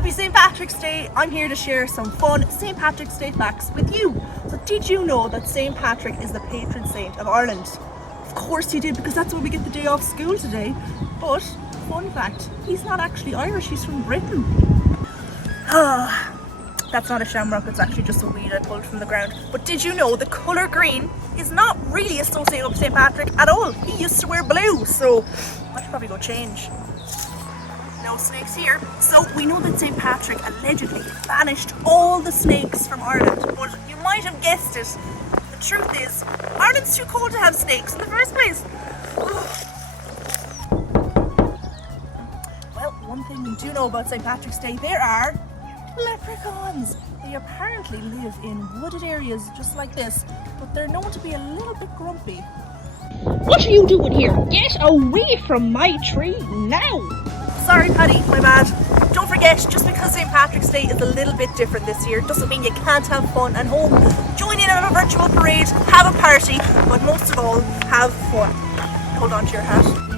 Happy St. Patrick's Day! I'm here to share some fun St. Patrick's Day facts with you. So did you know that St. Patrick is the patron saint of Ireland? Of course you did, because that's why we get the day off school today. But, fun fact, he's not actually Irish, he's from Britain. That's not a shamrock, it's actually just a weed I pulled from the ground. But did you know the colour green is not really associated with St. Patrick at all? He used to wear blue, so I should probably go change. No snakes here. So we know that St. Patrick allegedly banished all the snakes from Ireland, but you might have guessed it. The truth is, Ireland's too cold to have snakes in the first place. Well, one thing we do know about St. Patrick's Day, there are leprechauns. They apparently live in wooded areas just like this, but they're known to be a little bit grumpy. What are you doing here? Get away from my tree now! Sorry Paddy, my bad. Don't forget, just because St. Patrick's Day is a little bit different this year doesn't mean you can't have fun at home. Join in on a virtual parade, have a party, but most of all, have fun. Hold on to your hat.